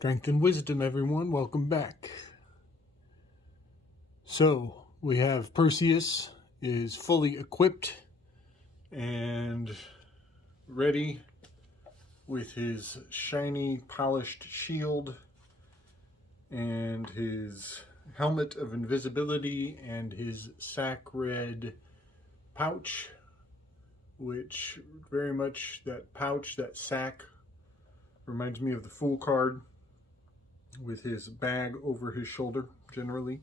Strength and wisdom, everyone. Welcome back. So, we have Perseus is fully equipped and ready with his shiny, polished shield and his helmet of invisibility and his sack red pouch, which very much, that pouch, that sack, reminds me of the Fool card, with his bag over his shoulder, generally.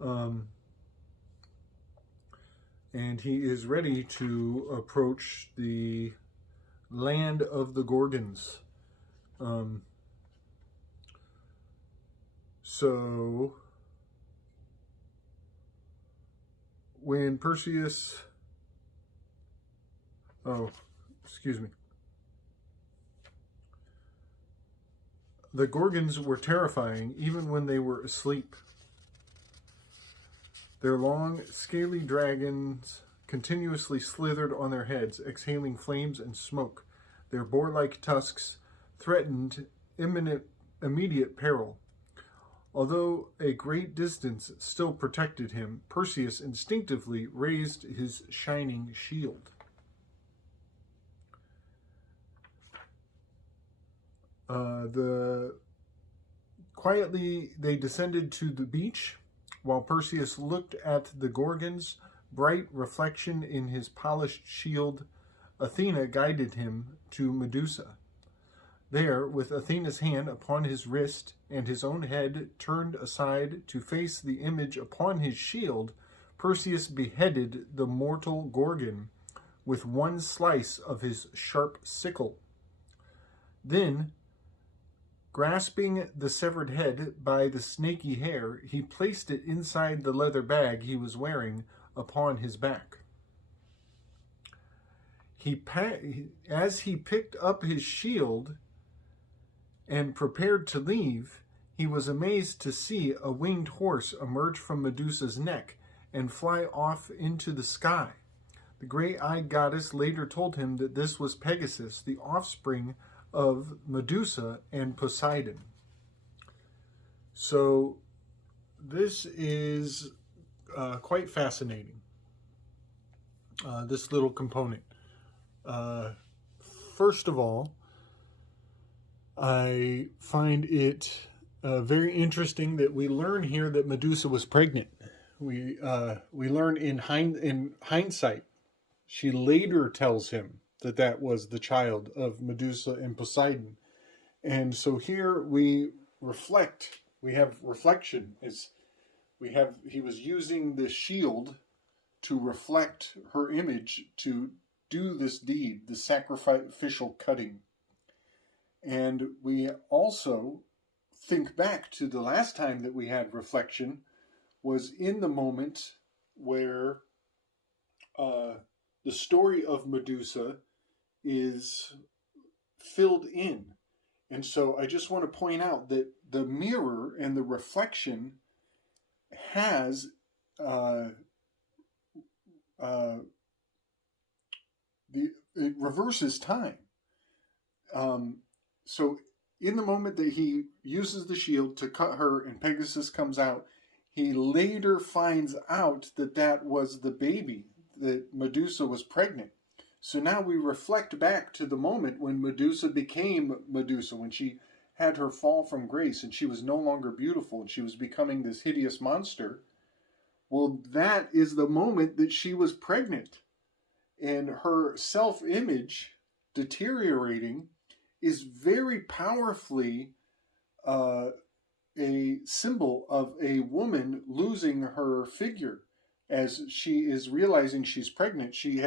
And he is ready to approach the land of the Gorgons. So, when Perseus... Oh, excuse me. The Gorgons were terrifying even when they were asleep. Their long, scaly dragons continuously slithered on their heads, exhaling flames and smoke. Their boar-like tusks threatened immediate peril. Although a great distance still protected him, Perseus instinctively raised his shining shield. Quietly they descended to the beach, while Perseus looked at the Gorgons' bright reflection in his polished shield. Athena guided him to Medusa. There, with Athena's hand upon his wrist and his own head turned aside to face the image upon his shield, Perseus beheaded the mortal Gorgon with one slice of his sharp sickle. Then, grasping the severed head by the snaky hair, he placed it inside the leather bag he was wearing upon his back. As he picked up his shield and prepared to leave, he was amazed to see a winged horse emerge from Medusa's neck and fly off into the sky. The gray-eyed goddess later told him that this was Pegasus, the offspring of Medusa and Poseidon. So this is quite fascinating, this little component. First of all, I find it very interesting that we learn here that Medusa was pregnant. We learn in hindsight. She later tells him that was the child of Medusa and Poseidon. And so here we reflect, we have reflection. He was using the shield to reflect her image to do this deed, the sacrificial cutting. And we also think back to the last time that we had reflection was in the moment where the story of Medusa is filled in. And so I just want to point out that the mirror and the reflection has it reverses time. So in the moment that he uses the shield to cut her and Pegasus comes out, he later finds out that was the baby, that Medusa was pregnant. So now we reflect back to the moment when Medusa became Medusa, when she had her fall from grace and she was no longer beautiful and she was becoming this hideous monster. Well, that is the moment that she was pregnant. And her self-image deteriorating is very powerfully a symbol of a woman losing her figure. As she is realizing she's pregnant, she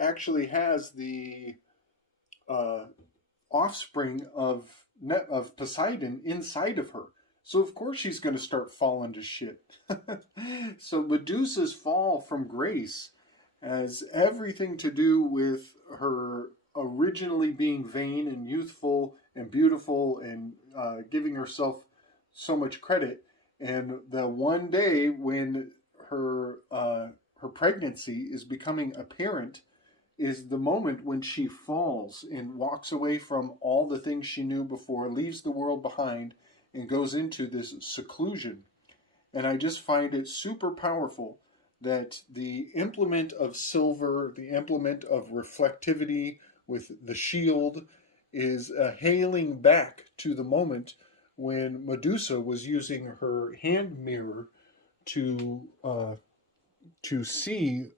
actually has the offspring of Poseidon inside of her. So of course she's going to start falling to shit. So Medusa's fall from grace has everything to do with her originally being vain and youthful and beautiful and giving herself so much credit. And the one day when her pregnancy is becoming apparent is the moment when she falls and walks away from all the things she knew before, leaves the world behind, and goes into this seclusion. And I just find it super powerful that the implement of silver, the implement of reflectivity with the shield, is hailing back to the moment when Medusa was using her hand mirror to see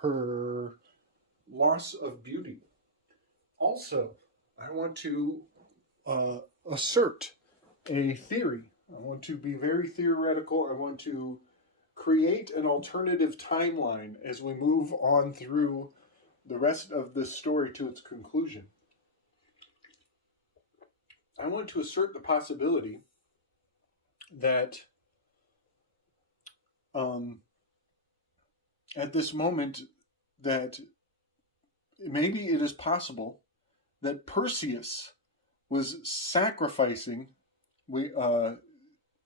her loss of beauty. Also, I want to assert a theory. I want to be very theoretical. I want to create an alternative timeline as we move on through the rest of this story to its conclusion. I want to assert the possibility that at this moment that maybe it is possible that Perseus was sacrificing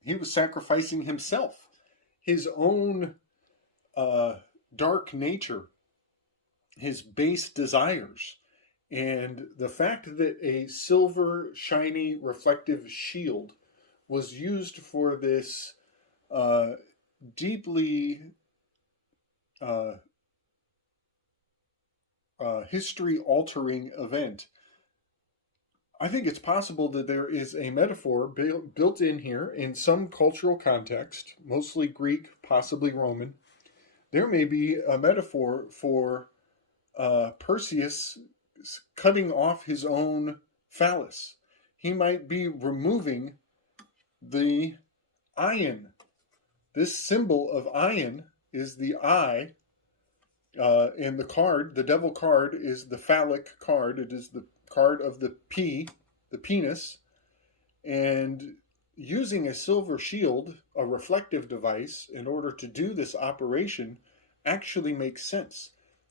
he was sacrificing himself, his own dark nature, his base desires. And the fact that a silver, shiny, reflective shield was used for this deeply history-altering event, I think it's possible that there is a metaphor built in here in some cultural context, mostly Greek, possibly Roman. There may be a metaphor for Perseus cutting off his own phallus. He might be removing the ion. This symbol of ion is the eye. In the card, the devil card is the phallic card. It is the card of the penis. And using a silver shield, a reflective device, in order to do this operation actually makes sense.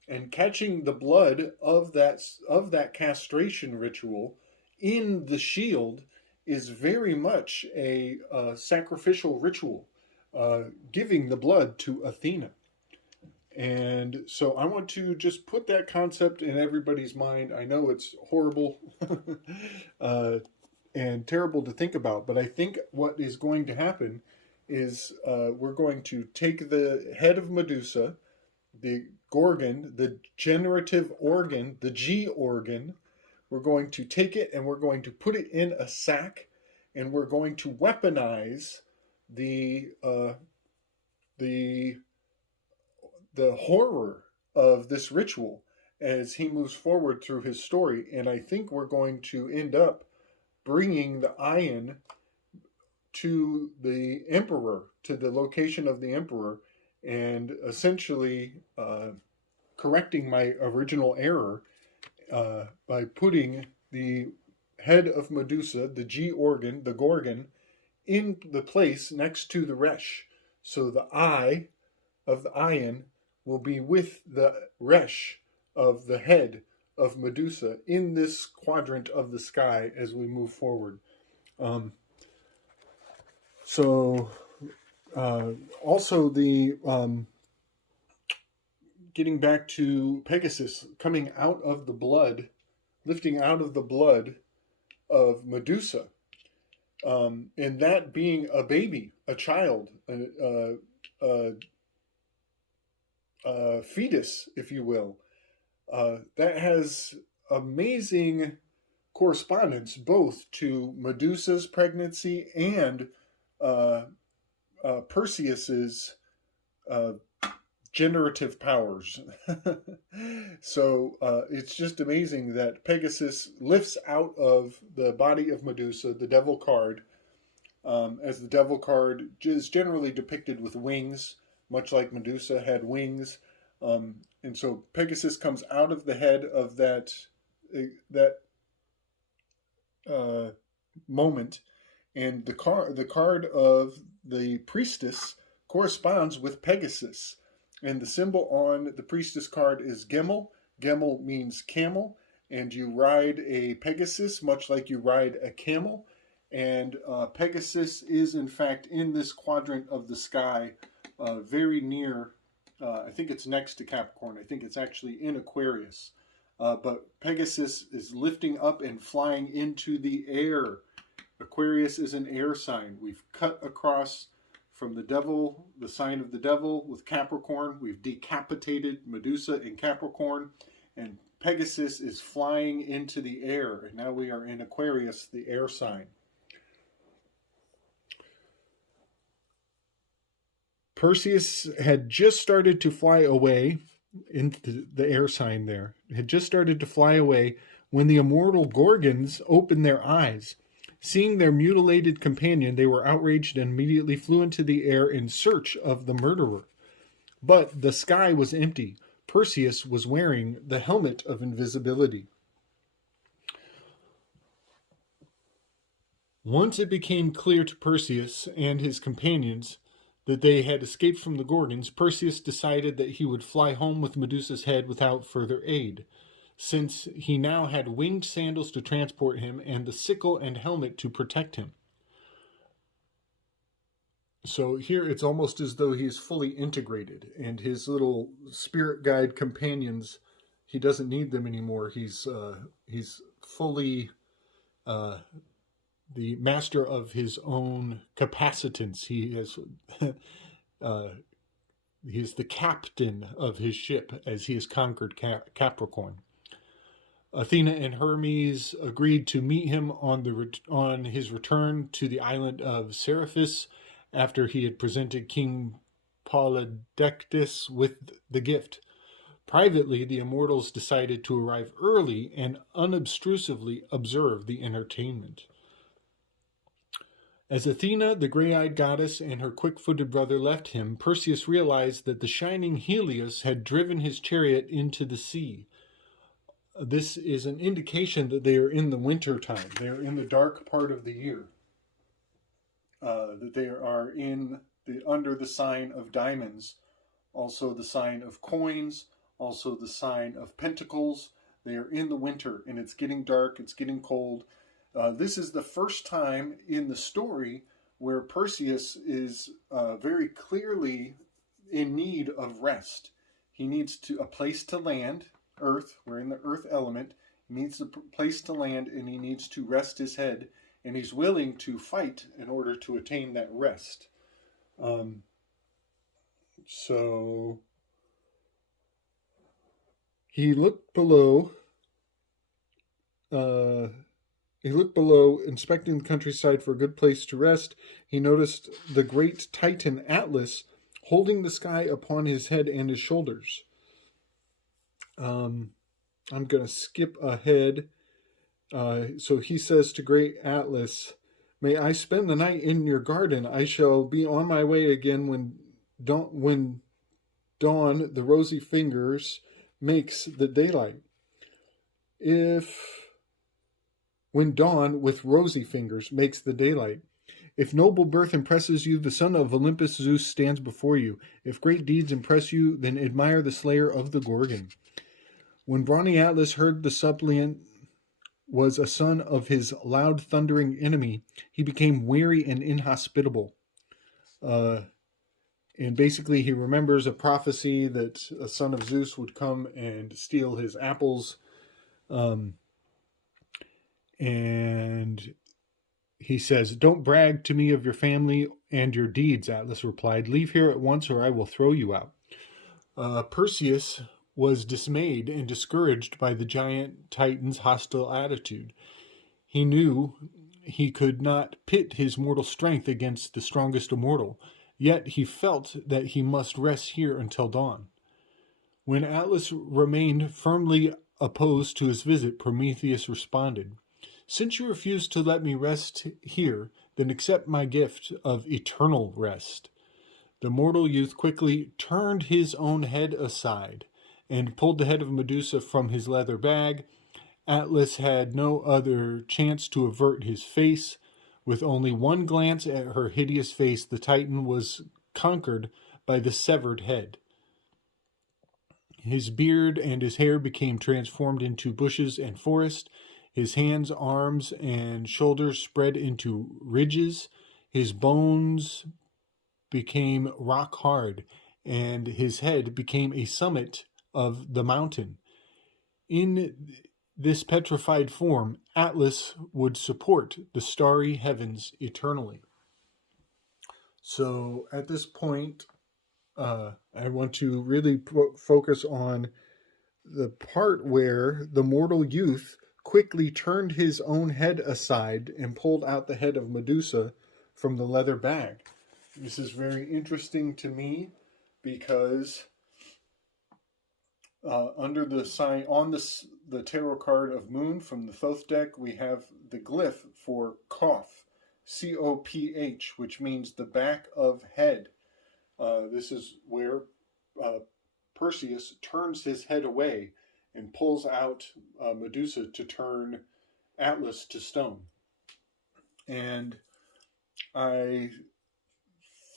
And catching the blood of that castration ritual in the shield is very much a sacrificial ritual, giving the blood to Athena. And so I want to just put that concept in everybody's mind. I know it's horrible and terrible to think about, but I think what is going to happen is we're going to take the head of Medusa, the Gorgon, the generative organ, the G-organ. We're going to take it and we're going to put it in a sack, and we're going to weaponize the horror of this ritual as he moves forward through his story. And I think we're going to end up bringing the ion to the emperor, to the location of the emperor, and essentially correcting my original error by putting the head of Medusa, the G-organ, the Gorgon, in the place next to the Resh. So the eye of the ion will be with the Resh of the head of Medusa in this quadrant of the sky as we move forward. Also the getting back to Pegasus coming out of the blood, lifting out of the blood of Medusa, and that being a baby, a child, a fetus, if you will, that has amazing correspondence both to Medusa's pregnancy and Perseus's generative powers. So it's just amazing that Pegasus lifts out of the body of Medusa the devil card, as the devil card is generally depicted with wings, much like Medusa had wings. And so Pegasus comes out of the head of that moment, and the card of the priestess corresponds with Pegasus. And the symbol on the priestess card is Gemel. Gemel means camel, and you ride a Pegasus much like you ride a camel. And Pegasus is in fact in this quadrant of the sky, very near, I think it's next to Capricorn. I think it's actually in Aquarius. but Pegasus is lifting up and flying into the air. Aquarius is an air sign. We've cut across from the devil, the sign of the devil, with Capricorn. We've decapitated Medusa in Capricorn, and Pegasus is flying into the air. And now we are in Aquarius, the air sign. Perseus had just started to fly away into the air sign there. Had just started to fly away when the immortal Gorgons opened their eyes. Seeing their mutilated companion, they were outraged and immediately flew into the air in search of the murderer. But the sky was empty. Perseus was wearing the helmet of invisibility. Once it became clear to Perseus and his companions that they had escaped from the Gorgons, Perseus decided that he would fly home with Medusa's head without further aid, since he now had winged sandals to transport him and the sickle and helmet to protect him. So here it's almost as though he's fully integrated, and his little spirit guide companions, he doesn't need them anymore. He's fully the master of his own capacitance. He has he is the captain of his ship as he has conquered Capricorn. Athena and Hermes agreed to meet him on his return to the island of Seriphus after he had presented King Polydectes with the gift. Privately, the immortals decided to arrive early and unobtrusively observe the entertainment. As Athena, the gray-eyed goddess, and her quick-footed brother left him, Perseus realized that the shining Helios had driven his chariot into the sea. This is an indication that they are in the winter time. They are in the dark part of the year. That they are under the sign of diamonds, also the sign of coins, also the sign of pentacles. They are in the winter, and it's getting dark, it's getting cold. This is the first time in the story where Perseus is very clearly in need of rest. He needs a place to land, earth. We're in the earth element. He needs a place to land, and he needs to rest his head, and he's willing to fight in order to attain that rest. So he looked below. Inspecting the countryside for a good place to rest. He noticed the great Titan Atlas holding the sky upon his head and his shoulders. I'm going to skip ahead. So he says to great Atlas, "May I spend the night in your garden? I shall be on my way again when dawn, the rosy fingers, makes the daylight. When dawn with rosy fingers makes the daylight. If noble birth impresses you, the son of Olympus Zeus stands before you. If great deeds impress you, then admire the slayer of the Gorgon." When brawny Atlas heard the suppliant was a son of his loud thundering enemy, he became wary and inhospitable. And basically he remembers a prophecy that a son of Zeus would come and steal his apples. And he says, "Don't brag to me of your family and your deeds," Atlas replied. "Leave here at once or I will throw you out." Perseus was dismayed and discouraged by the giant Titan's hostile attitude. He knew he could not pit his mortal strength against the strongest immortal, yet he felt that he must rest here until dawn. When Atlas remained firmly opposed to his visit, Prometheus responded, "Since you refuse to let me rest here, then accept my gift of eternal rest." The mortal youth quickly turned his own head aside and pulled the head of Medusa from his leather bag. Atlas had no other chance to avert his face. With only one glance at her hideous face, the Titan was conquered by the severed head. His beard and his hair became transformed into bushes and forest. His hands, arms, and shoulders spread into ridges. His bones became rock hard, and his head became a summit of the mountain. In this petrified form, Atlas would support the starry heavens eternally. So at this point, I want to really focus on the part where the mortal youth quickly turned his own head aside and pulled out the head of Medusa from the leather bag. This is very interesting to me because under the sign on the tarot card of Moon from the Thoth deck, we have the glyph for Koph, Coph, which means the back of head. This is where Perseus turns his head away and pulls out Medusa to turn Atlas to stone. And I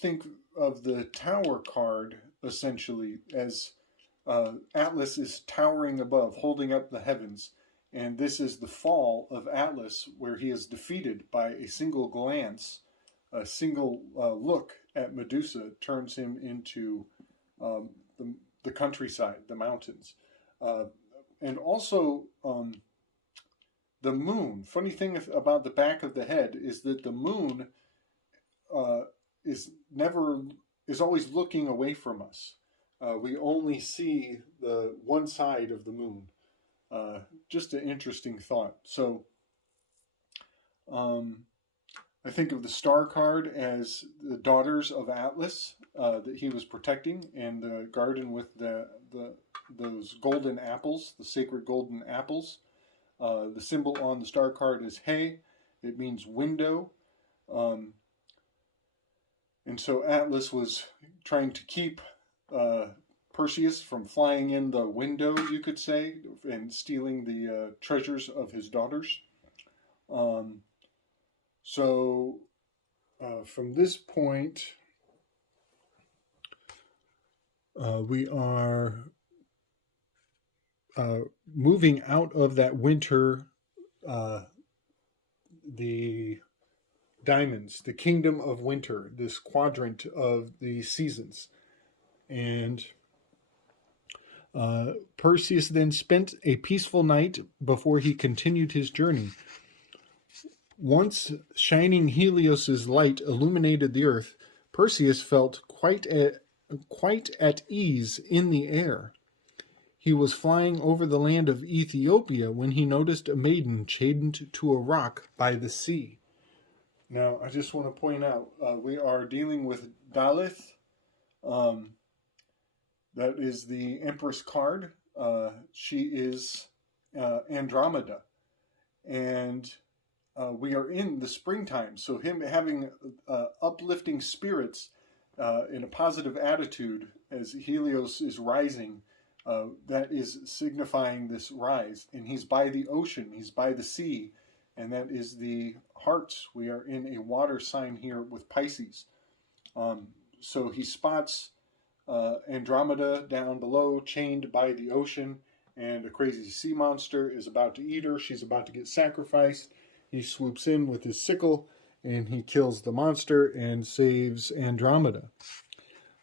think of the Tower card essentially as Atlas is towering above, holding up the heavens. And this is the fall of Atlas, where he is defeated by a single glance, a single look at Medusa turns him into the countryside, the mountains. And also the moon. Funny thing about the back of the head is that the moon is always looking away from us. We only see the one side of the moon. Just an interesting thought. So I think of the star card as the daughters of Atlas that he was protecting, and the garden with those golden apples, the sacred golden apples. The symbol on the star card is He. It means window. And so Atlas was trying to keep Perseus from flying in the window, you could say, and stealing the treasures of his daughters. So from this point, we are moving out of that winter, the diamonds, the kingdom of winter, this quadrant of the seasons. And Perseus then spent a peaceful night before he continued his journey. Once shining Helios's light illuminated the earth, Perseus felt quite at ease in the air. He was flying over the land of Ethiopia when he noticed a maiden chained to a rock by the sea. Now, I just want to point out, we are dealing with Dalith. That is the Empress card. She is Andromeda. And we are in the springtime, so him having uplifting spirits in a positive attitude as Helios is rising, that is signifying this rise. And he's by the ocean, he's by the sea, and that is the hearts. We are in a water sign here with Pisces. So he spots Andromeda down below, chained by the ocean, and a crazy sea monster is about to eat her. She's about to get sacrificed. He swoops in with his sickle, and he kills the monster and saves Andromeda.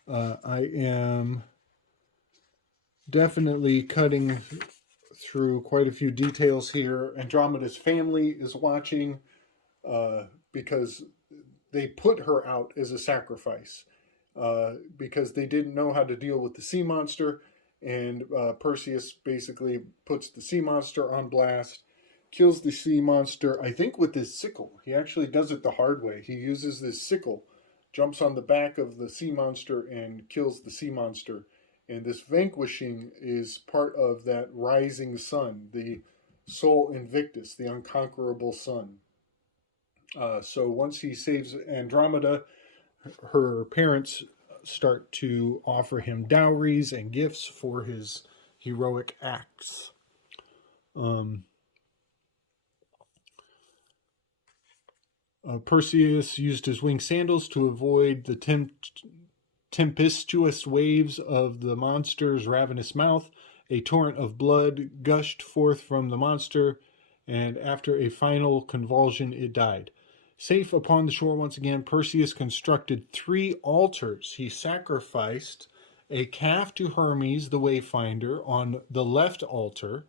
I am definitely cutting through quite a few details here. Andromeda's family is watching because they put her out as a sacrifice because they didn't know how to deal with the sea monster, and Perseus basically puts the sea monster on blast, kills the sea monster, I think with his sickle. He actually does it the hard way. He uses this sickle, jumps on the back of the sea monster, and kills the sea monster. And this vanquishing is part of that rising sun, the Sol Invictus, the unconquerable sun. So once he saves Andromeda, her parents start to offer him dowries and gifts for his heroic acts. Perseus used his winged sandals to avoid the tempestuous waves of the monster's ravenous mouth. A torrent of blood gushed forth from the monster, and after a final convulsion, it died. Safe upon the shore once again, Perseus constructed 3 altars. He sacrificed a calf to Hermes, the Wayfinder, on the left altar,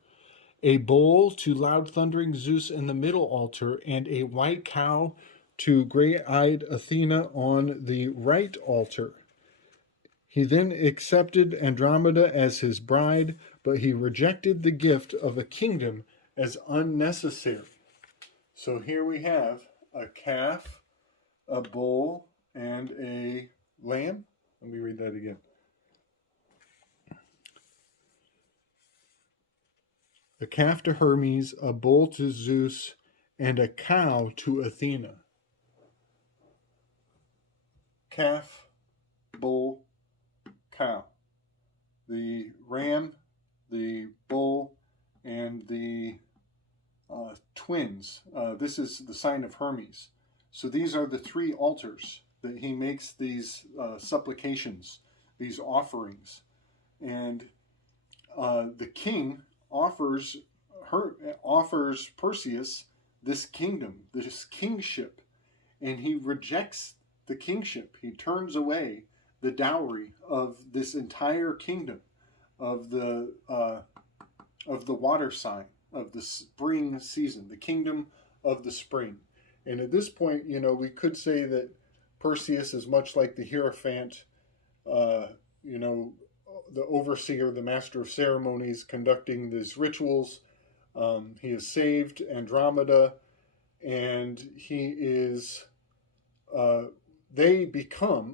a bull to loud thundering Zeus in the middle altar, and a white cow to gray-eyed Athena on the right altar. He then accepted Andromeda as his bride, but he rejected the gift of a kingdom as unnecessary. So here we have a calf, a bull, and a lamb. Let me read that again. A calf to Hermes, a bull to Zeus, and a cow to Athena. Calf, bull, cow. The ram, the bull, and the twins. This is the sign of Hermes. So these are the three altars that he makes these supplications, these offerings. And the king offers Perseus this kingdom, this kingship, and he rejects the kingship. He turns away the dowry of this entire kingdom of the water sign of the spring season, the kingdom of the spring. And at this point, we could say that Perseus is much like the Hierophant, the overseer, the master of ceremonies, conducting these rituals. He has saved Andromeda, and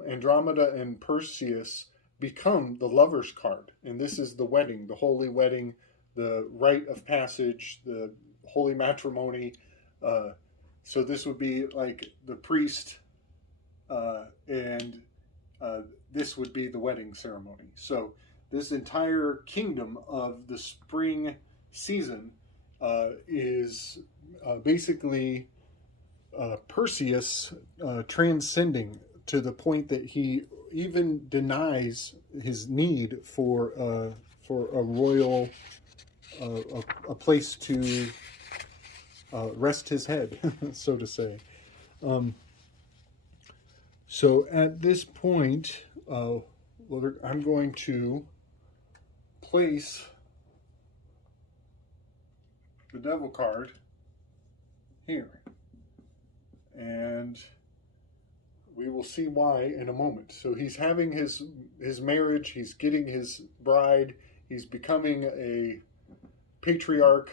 Andromeda and Perseus become the lover's card. And this is the wedding, the holy wedding, the rite of passage, the holy matrimony. So this would be like the priest, and this would be the wedding ceremony. So this entire kingdom of the spring season is basically Perseus transcending to the point that he even denies his need for a royal a place to rest his head, so to say. So at this point, I'm going to place the devil card here. And we will see why in a moment. So he's having his marriage, he's getting his bride, he's becoming a patriarch,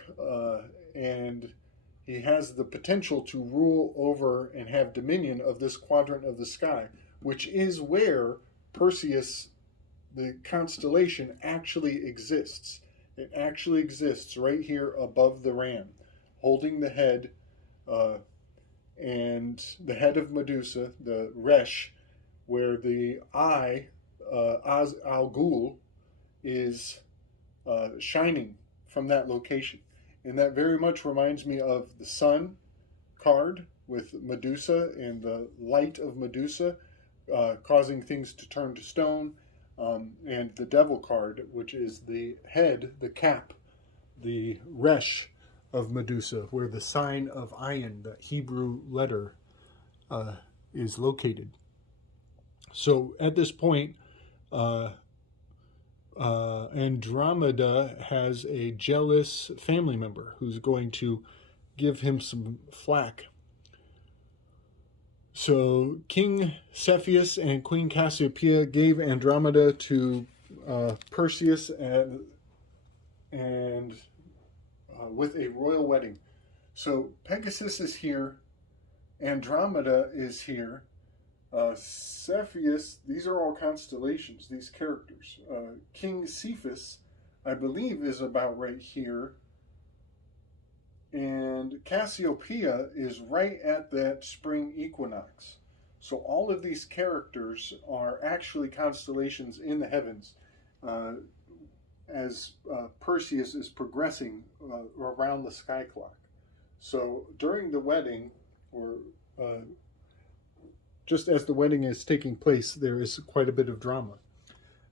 and he has the potential to rule over and have dominion of this quadrant of the sky, which is where Perseus, the constellation, actually exists. It actually exists right here above the ram, holding the head, and the head of Medusa, the Resh, where the eye, Al-Ghul, is shining from that location. And that very much reminds me of the sun card with Medusa and the light of Medusa causing things to turn to stone, and the devil card, which is the head, the cap, the Resh of Medusa, where the sign of Ayin, the Hebrew letter, is located. So at this point, Andromeda has a jealous family member who's going to give him some flack. So King Cepheus and Queen Cassiopeia gave Andromeda to Perseus and with a royal wedding. So Pegasus is here, Andromeda is here, Cepheus, these are all constellations, these characters. King Cephas, I believe, is about right here, and Cassiopeia is right at that spring equinox. So all of these characters are actually constellations in the heavens as Perseus is progressing around the sky clock. So during the wedding, or just as the wedding is taking place, there is quite a bit of drama.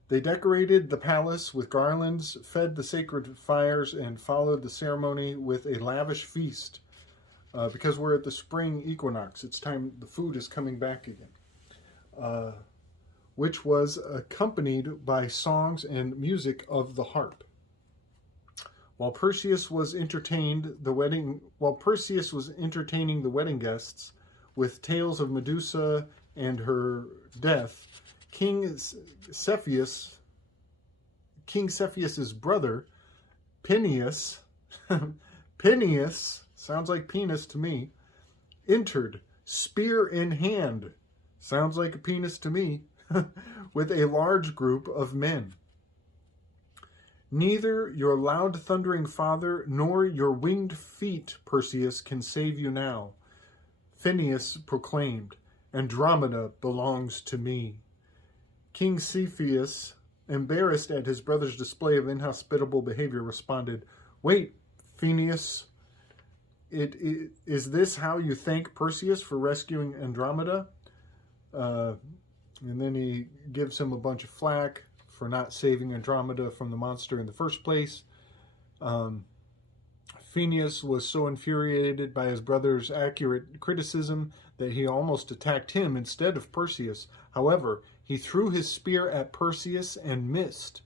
They decorated the palace with garlands, fed the sacred fires, and followed the ceremony with a lavish feast. Because we're at the spring equinox, it's time, the food is coming back again. Which was accompanied by songs and music of the harp. While Perseus was entertaining the wedding guests with tales of Medusa and her death, King Cepheus's brother, Phineus, Phineus, sounds like penis to me, entered, spear in hand, sounds like a penis to me, with a large group of men. Neither your loud thundering father nor your winged feet, Perseus, can save you now, Phineus proclaimed. Andromeda belongs to me. King Cepheus, embarrassed at his brother's display of inhospitable behavior, responded, "Wait, Phineus, is this how you thank Perseus for rescuing Andromeda?" And then he gives him a bunch of flack for not saving Andromeda from the monster in the first place. Phineus was so infuriated by his brother's accurate criticism that he almost attacked him instead of Perseus. However, he threw his spear at Perseus and missed.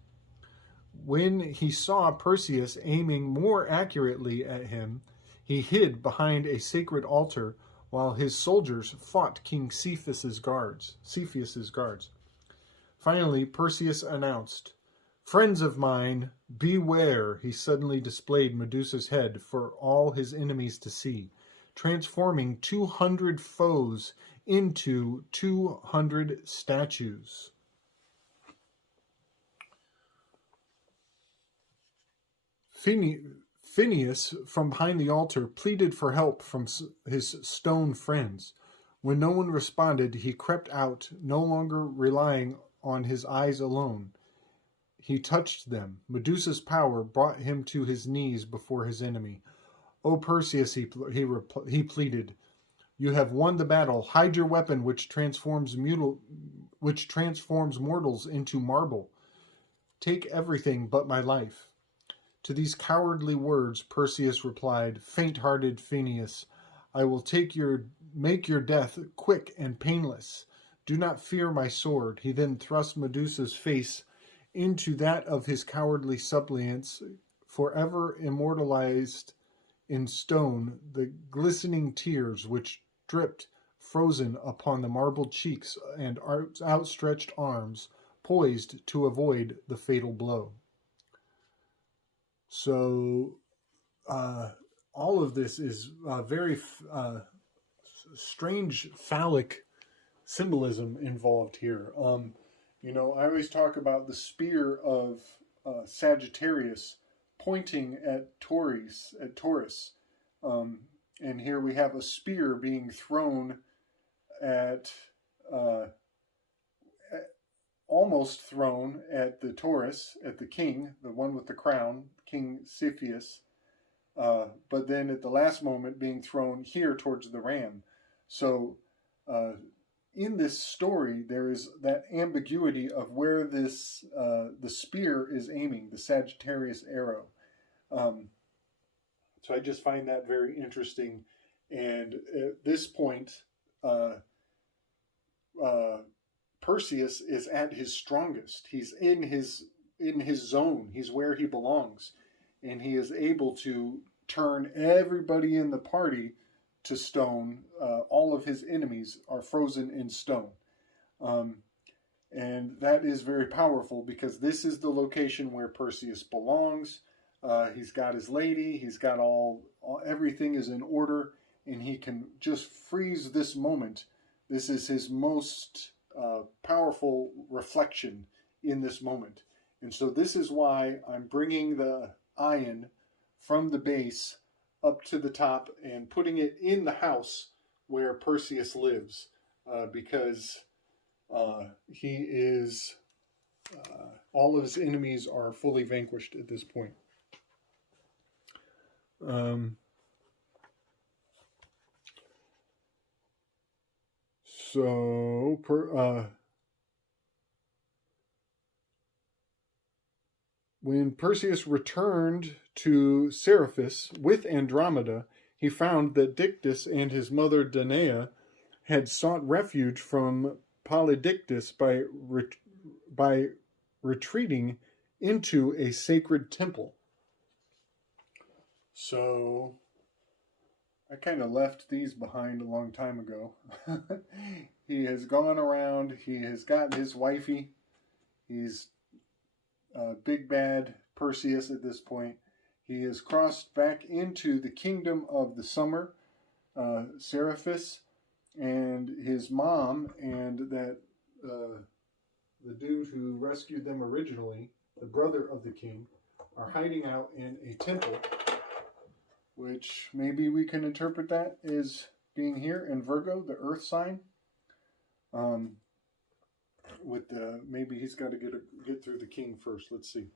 When he saw Perseus aiming more accurately at him, he hid behind a sacred altar while his soldiers fought King Cepheus's guards. Finally, Perseus announced, "Friends of mine, beware." He suddenly displayed Medusa's head for all his enemies to see, transforming 200 foes into 200 statues. Phineus, from behind the altar, pleaded for help from his stone friends. When no one responded, he crept out, no longer relying on his eyes alone. He touched them. Medusa's power brought him to his knees before his enemy. "O Perseus," he pleaded, "you have won the battle. Hide your weapon, which transforms mortals into marble. Take everything but my life." To these cowardly words, Perseus replied, "Faint-hearted Phineus, I will make your death quick and painless. Do not fear my sword." He then thrust Medusa's face into that of his cowardly suppliants, forever immortalized in stone, the glistening tears which dripped frozen upon the marble cheeks and outstretched arms, poised to avoid the fatal blow. So, all of this is very strange phallic symbolism involved here. I always talk about the spear of Sagittarius pointing at Taurus. And here we have a spear being thrown at, almost thrown at the Taurus, at the king, the one with the crown, King Cepheus, but then at the last moment being thrown here towards the ram. So in this story, there is that ambiguity of where this the spear is aiming, the Sagittarius arrow. So I just find that very interesting. And at this point, Perseus is at his strongest. He's in his zone. He's where he belongs, and he is able to turn everybody in the party to stone. All of his enemies are frozen in stone, and that is very powerful because this is the location where Perseus belongs. He's got his lady. He's got everything is in order, and he can just freeze this moment. This is his most powerful reflection in this moment. And so this is why I'm bringing the ion from the base up to the top and putting it in the house where Perseus lives, because he is, all of his enemies are fully vanquished at this point. When Perseus returned to Seriphus with Andromeda, he found that Dictys and his mother Danae had sought refuge from Polydictys by retreating into a sacred temple. So I kind of left these behind a long time ago. He has gone around. He has got his wifey. He's big bad Perseus at this point. He has crossed back into the kingdom of the summer, Seriphus, and his mom, and that the dude who rescued them originally, the brother of the king, are hiding out in a temple, which maybe we can interpret that as being here in Virgo, the earth sign. With the, maybe he's got to get through the king first. Let's see.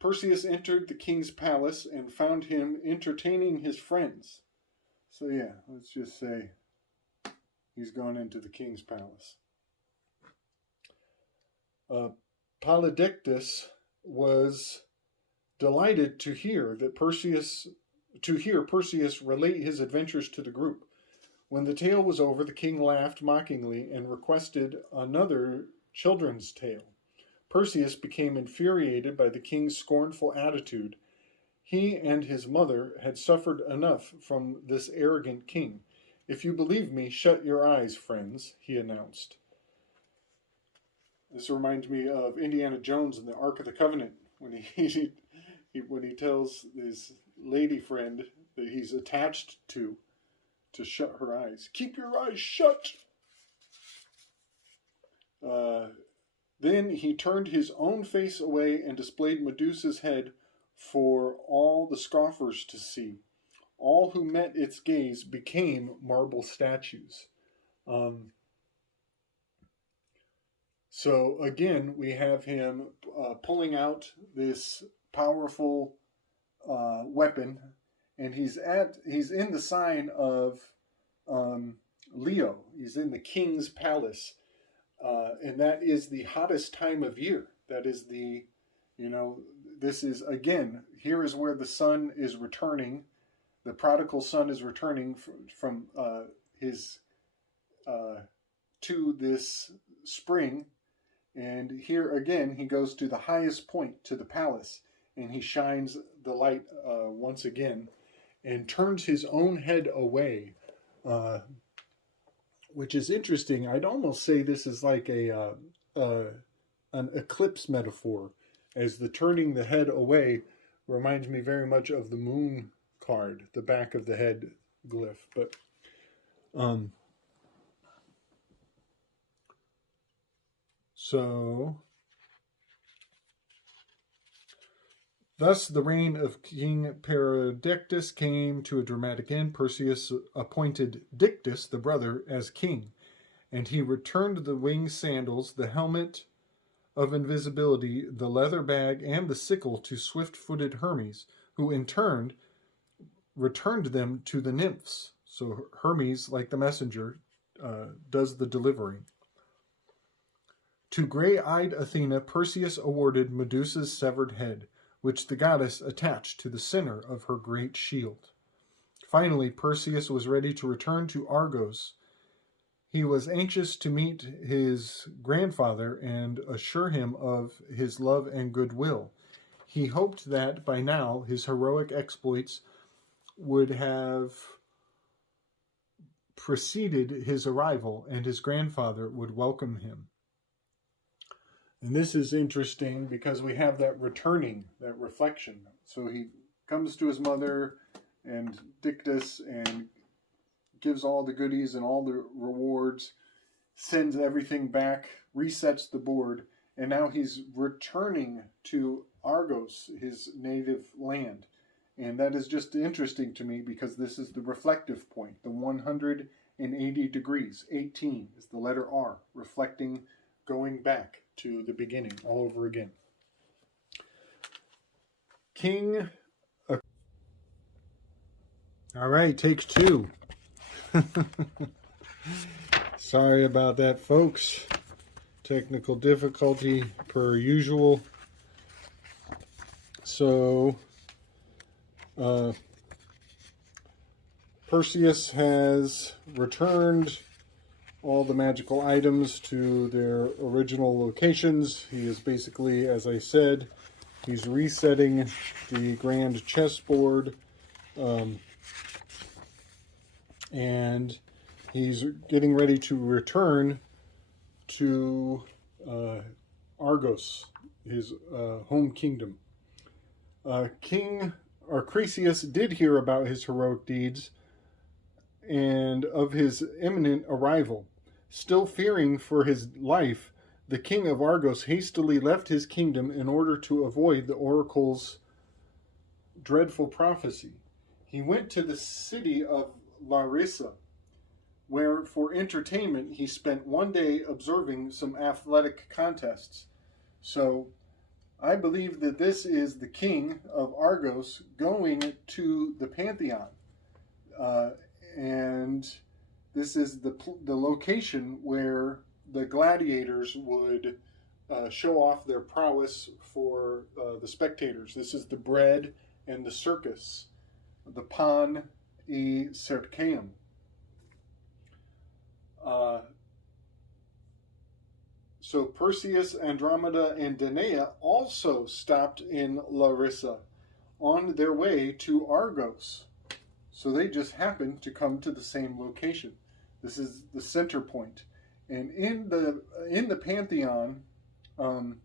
Perseus entered the king's palace and found him entertaining his friends. So yeah, let's just say he's gone into the king's palace. Polydectes was delighted to hear Perseus relate his adventures to the group. When the tale was over, the king laughed mockingly and requested another children's tale. Perseus became infuriated by the king's scornful attitude. He and his mother had suffered enough from this arrogant king. "If you believe me, shut your eyes, friends," he announced. This reminds me of Indiana Jones in the Ark of the Covenant, when he tells his lady friend that he's attached to shut her eyes. "Keep your eyes shut." Then he turned his own face away and displayed Medusa's head for all the scoffers to see. All who met its gaze became marble statues. So again, we have him pulling out this powerful weapon, and he's in the sign of Leo. He's in the king's palace. And that is the hottest time of year. That is this is, again, here is where the sun is returning. The prodigal son is returning from his to this spring. And here again, he goes to the highest point, to the palace, and he shines the light once again and turns his own head away, which is interesting. I'd almost say this is like an eclipse metaphor, as the turning the head away reminds me very much of the moon card, the back of the head glyph. But so thus the reign of King PeR-Zeus came to a dramatic end. Perseus appointed Dictys, the brother, as king, and he returned the winged sandals, the helmet of invisibility, the leather bag, and the sickle to swift-footed Hermes, who in turn returned them to the nymphs. So Hermes, like the messenger, does the delivering. To gray-eyed Athena, Perseus awarded Medusa's severed head, which the goddess attached to the center of her great shield. Finally, Perseus was ready to return to Argos. He was anxious to meet his grandfather and assure him of his love and goodwill. He hoped that by now his heroic exploits would have preceded his arrival, and his grandfather would welcome him. And this is interesting because we have that returning, that reflection. So he comes to his mother and Dictys and gives all the goodies and all the rewards, sends everything back, resets the board, and now he's returning to Argos, his native land. And that is just interesting to me because this is the reflective point, the 180 degrees. 18 is the letter R, reflecting, going back to the beginning all over again. All right, take two. Sorry about that, folks. Technical difficulty per usual. So Perseus has returned all the magical items to their original locations. He is basically, as I said, he's resetting the grand chessboard. And he's getting ready to return to Argos, his home kingdom. King Arcesius did hear about his heroic deeds and of his imminent arrival. Still fearing for his life, the king of Argos hastily left his kingdom in order to avoid the oracle's dreadful prophecy. He went to the city of Larissa, where for entertainment he spent one day observing some athletic contests. So I believe that this is the king of Argos going to the Pantheon. And this is the location where the gladiators would show off their prowess for the spectators. This is the bread and the circus, the Pan e Circeum. So Perseus, Andromeda, and Danae also stopped in Larissa on their way to Argos. So they just happened to come to the same location. This is the center point. And in the Pantheon, and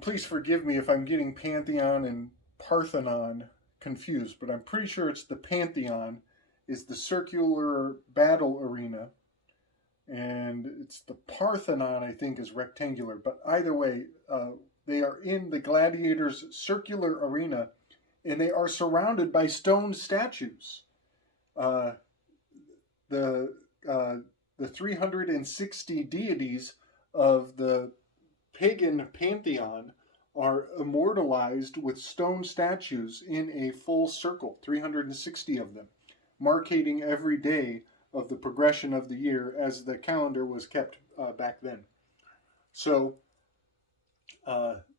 please forgive me if I'm getting Pantheon and Parthenon confused, but I'm pretty sure it's the Pantheon is the circular battle arena, and it's the Parthenon, I think, is rectangular. But either way, they are in the gladiators' circular arena, and they are surrounded by stone statues. The 360 deities of the pagan pantheon are immortalized with stone statues in a full circle, 360 of them, marking every day of the progression of the year as the calendar was kept back then. So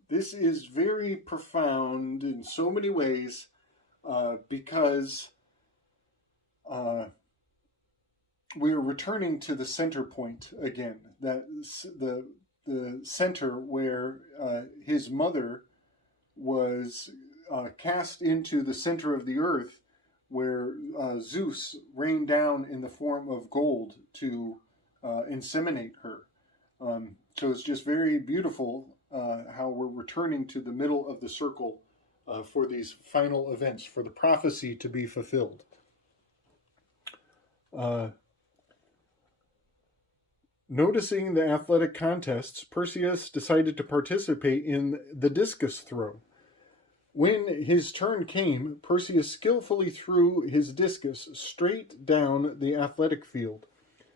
this is very profound in so many ways because we are returning to the center point again, that the center where his mother was cast into the center of the earth, where Zeus rained down in the form of gold to inseminate her. So it's just very beautiful how we're returning to the middle of the circle for these final events, for the prophecy to be fulfilled. Noticing the athletic contests, Perseus decided to participate in the discus throw. When his turn came, Perseus skillfully threw his discus straight down the athletic field.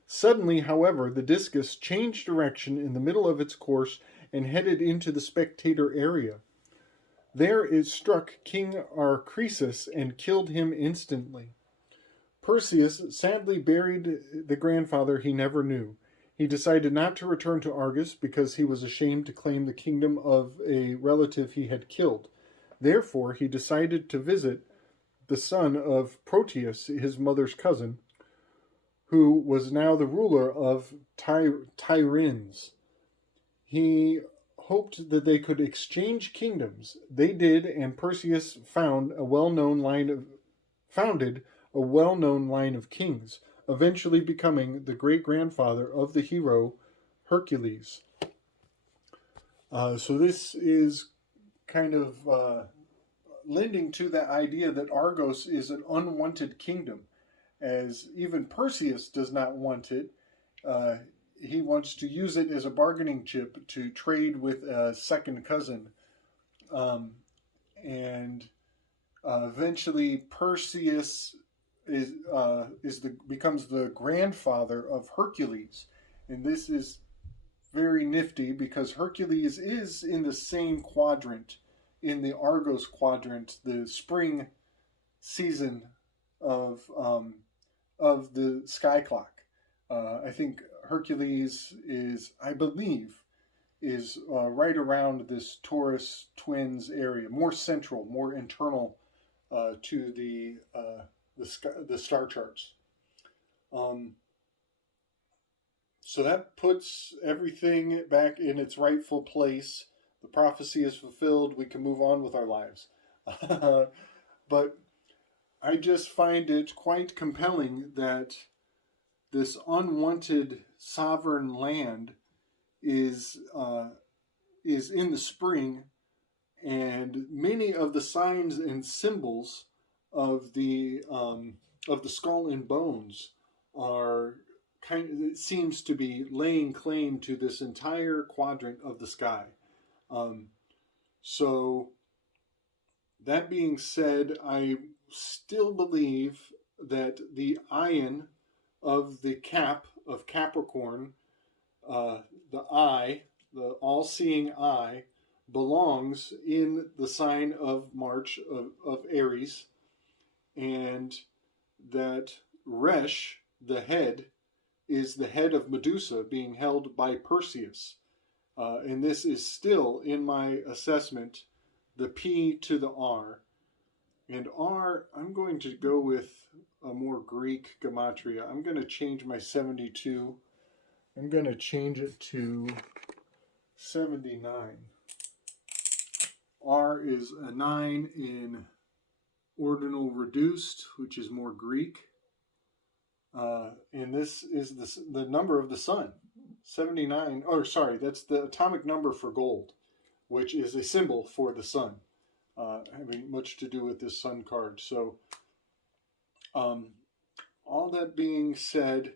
Suddenly, however, the discus changed direction in the middle of its course and headed into the spectator area. There it struck King Arcesius and killed him instantly. Perseus sadly buried the grandfather he never knew. He decided not to return to Argos because he was ashamed to claim the kingdom of a relative he had killed. Therefore, he decided to visit the son of Proteus, his mother's cousin, who was now the ruler of Tyrins. He hoped that they could exchange kingdoms. They did, and Perseus founded a well-known line of kings, eventually becoming the great-grandfather of the hero Hercules. So this is kind of lending to the idea that Argos is an unwanted kingdom, as even Perseus does not want it. He wants to use it as a bargaining chip to trade with a second cousin. And eventually Perseus becomes the grandfather of Hercules. And this is very nifty because Hercules is in the same quadrant, in the Argos quadrant, the spring season of the sky clock. I think Hercules is, I believe, right around this Taurus twins area, more central, more internal to the star charts. So that puts everything back in its rightful place. The prophecy is fulfilled. We can move on with our lives. But I just find it quite compelling that this unwanted sovereign land is in the spring, and many of the signs and symbols of the skull and bones are it seems to be laying claim to this entire quadrant of the sky. So that being said, I still believe that the ion of the cap of Capricorn, the eye, the all-seeing eye, belongs in the sign of March of Aries, and that Resh, the head, is the head of Medusa being held by Perseus. And this is still, in my assessment, the P to the R. And R, I'm going to go with a more Greek gematria. I'm going to change my 72. I'm going to change it to 79. R is a 9 in ordinal reduced, which is more Greek. And this is the number of the sun. 79, or sorry, that's the atomic number for gold, which is a symbol for the sun, having much to do with this sun card. So, all that being said,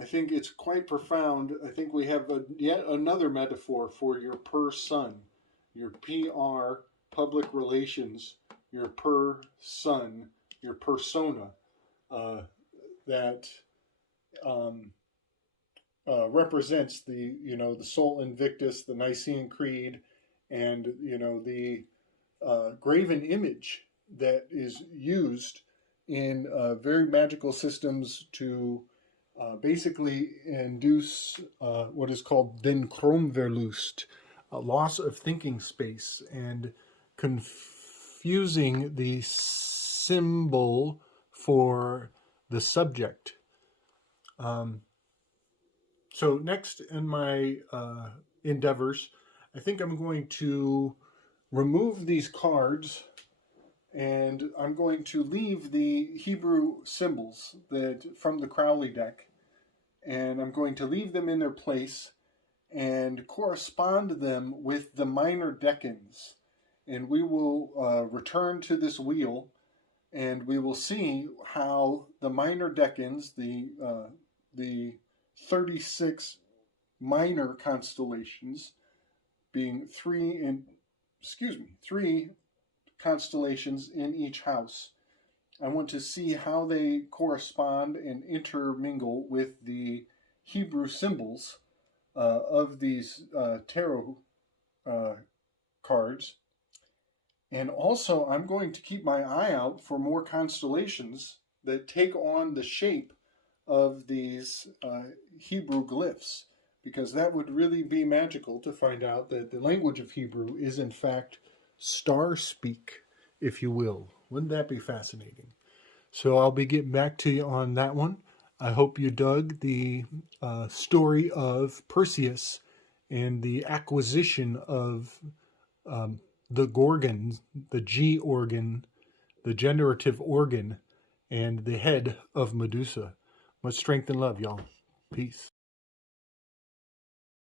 I think it's quite profound. I think we have yet another metaphor for your per-sun, your PR, public relations, your per-sun, your persona, that represents the Sol Invictus, the Nicene Creed, and the graven image that is used in very magical systems to basically induce what is called den Kromverlust, a loss of thinking space, and confusing the symbol for the subject. So next in my endeavors, I think I'm going to remove these cards, and I'm going to leave the Hebrew symbols from the Crowley deck, and I'm going to leave them in their place and correspond them with the minor decans. And we will return to this wheel, and we will see how the minor decans, the 36 minor constellations, being three constellations in each house. I want to see how they correspond and intermingle with the Hebrew symbols of these tarot cards. And also, I'm going to keep my eye out for more constellations that take on the shape of these Hebrew glyphs, because that would really be magical to find out that the language of Hebrew is in fact star speak, if you will. Wouldn't that be fascinating? So I'll be getting back to you on that one. I hope you dug the story of Perseus and the acquisition of the Gorgon, the G organ, the generative organ, and the head of Medusa. Much strength and love, y'all. Peace.